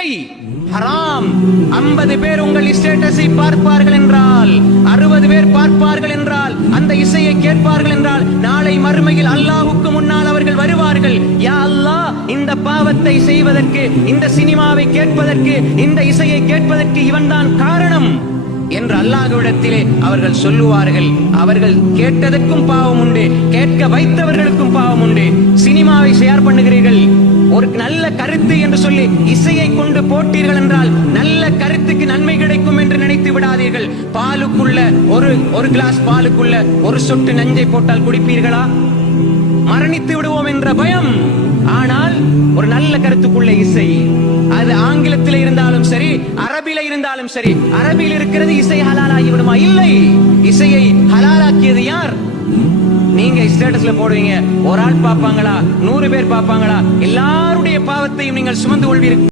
இசை ஹராம். 50 பேர் உங்கள் ஸ்டேட்டஸை பார்ப்பார்கள் என்றால், 60 பேர் பார்ப்பார்கள் என்றால், அந்த இசையை கேட்பார்கள் என்றால், நாளை மறுமையில் அல்லாஹ்வுக்கு முன்னால் அவர்கள் வருவார்கள். யா அல்லாஹ், இந்த பாவத்தை செய்வதற்கு, இந்த சினிமாவை கேட்பதற்கு, இந்த இசையை கேட்பதற்கு இவன்தான் காரணம் என்று அல்லாஹ்விடத்திலே அவர்கள் சொல்லுவார்கள். அவர்கள் கேட்டதற்கும் பாவம் உண்டு, கேட்க வைத்தவர்களுக்கும் பாவம் உண்டு. சினிமாவை ஷேர் பண்ணுகிறீர்கள், ஒரு நல்ல கருத்து என்று சொல்லி இசையை கொண்டு போட்டீர்கள் என்றால் நல்ல கருத்துக்கு நன்மை கிடைக்கும் என்று நினைத்து விடாதீர்கள். பாலுக்குள்ள ஒரு கிளாஸ் பாலுக்குள்ள ஒரு சொட்டு நஞ்சை போட்டால் குடிப்பீர்களா? மரணித்து விடுவோம் என்ற பயம். ஆனால் ஒரு நல்ல கருத்துக்குள்ள இசை, அது ஆங்கிலத்தில் இருந்தாலும் சரி, அரபில இருந்தாலும் சரி. அரபியில் இருக்கிறது இசை ஹலாலாகி விடுமா? இல்லை. இசையை ஹலாலாக்கியது யார்? நீங்க ஸ்டேட்டஸ்ல போடுவீங்க, ஒரு ஆள் பார்ப்பாங்களா, 100 பேர் பார்ப்பாங்களா? எல்லாருடைய பாவத்தையும் நீங்கள் சுமந்து கொள்வீர்கள்.